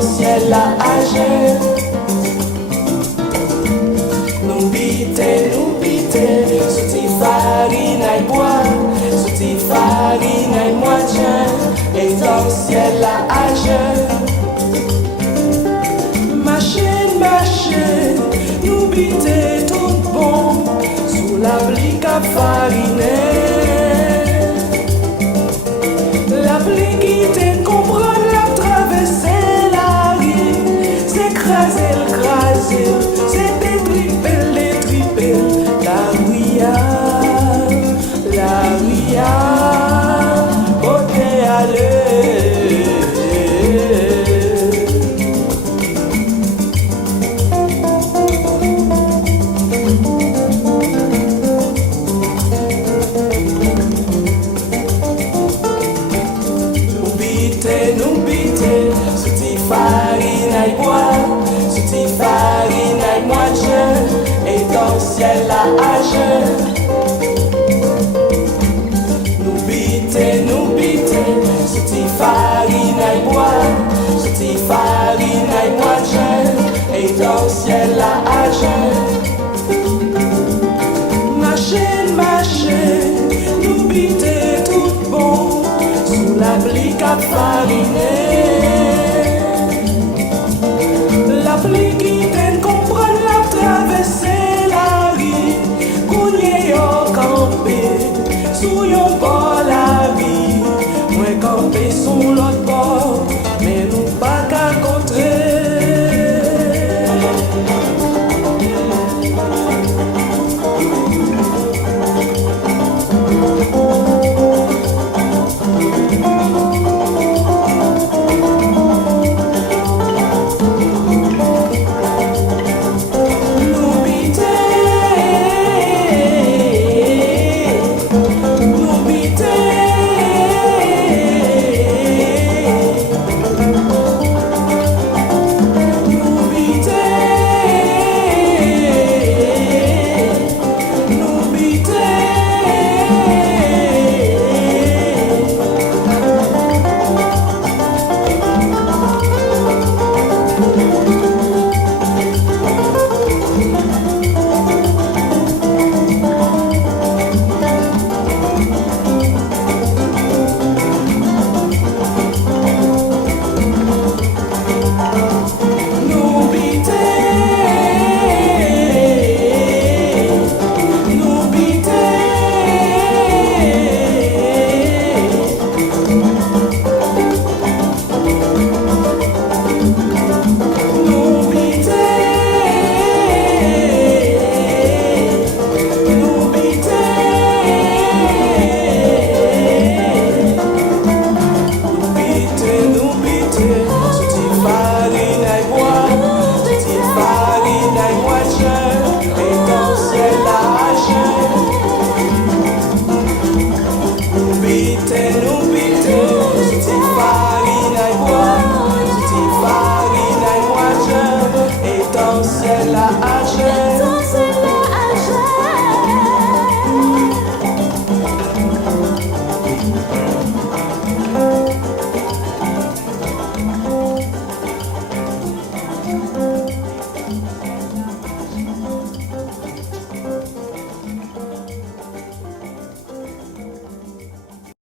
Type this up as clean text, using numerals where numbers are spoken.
Ciel à âge. Nous biter, souti farine et bois, souti farine et moitié, et dans ciel à âge. Machine, nous biter tout bon, sous la blique à fariner. La blique te comprendre la traversée. Écraser, c'est détriper, la ria, côté aller. Nous biter, souti farine et bois. Farine et moitié, et dans ciel à âge. Nous biter, souti farine et bois, souti farine et moitié, et dans ciel à âge. Machine, nous biter tout bon, sous la blique à fariner.